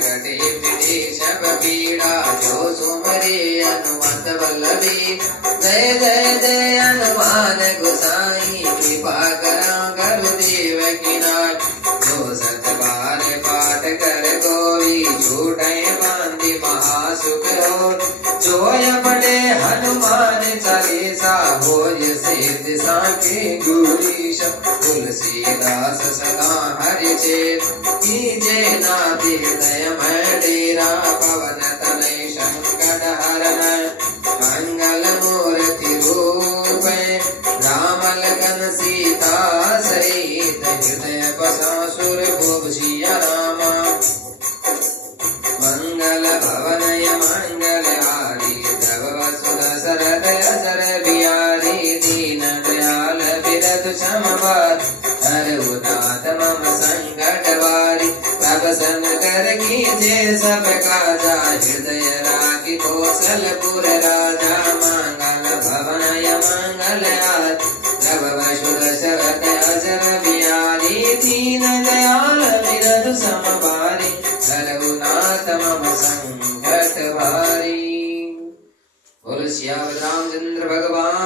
जगते विदेशव पीड़ा जो सुमरे हनुमत वल्लभी जय जय जय हनुमान गोसाई कृपा करा गुरुदेव की नाथ जो सत बार पाठ कर गोरी छूटे बांधी महासुख हो जोय पढ़े हनुमान चालीसा होय सिद्ध साके गुरीश तुलसीदास सदा हरि चेत कीजे नाथ हृदय में डेरा पवन तनय संकट हरण मंगल मूर्ति रूप राम लखन सीता सहित हृदय बसा सुर भुव सिया रामा मंगल भवनय मंगल हारी द्रव वसुधा सरद अजर बिहारी दीन दयाल बिरद क्षमवाद हरउनाथ मम संकट वारी प्रभसन कर कीजे सब काजा हृदय राखी कौशलपुर राजा मंगल भवनय मंगल हारी द्रव वसुधा सरद अजर बिहारी दीन दयाल बिरद समवारी रघुनाथ मम संकट भारी। बोलो सियावर रामचंद्र भगवान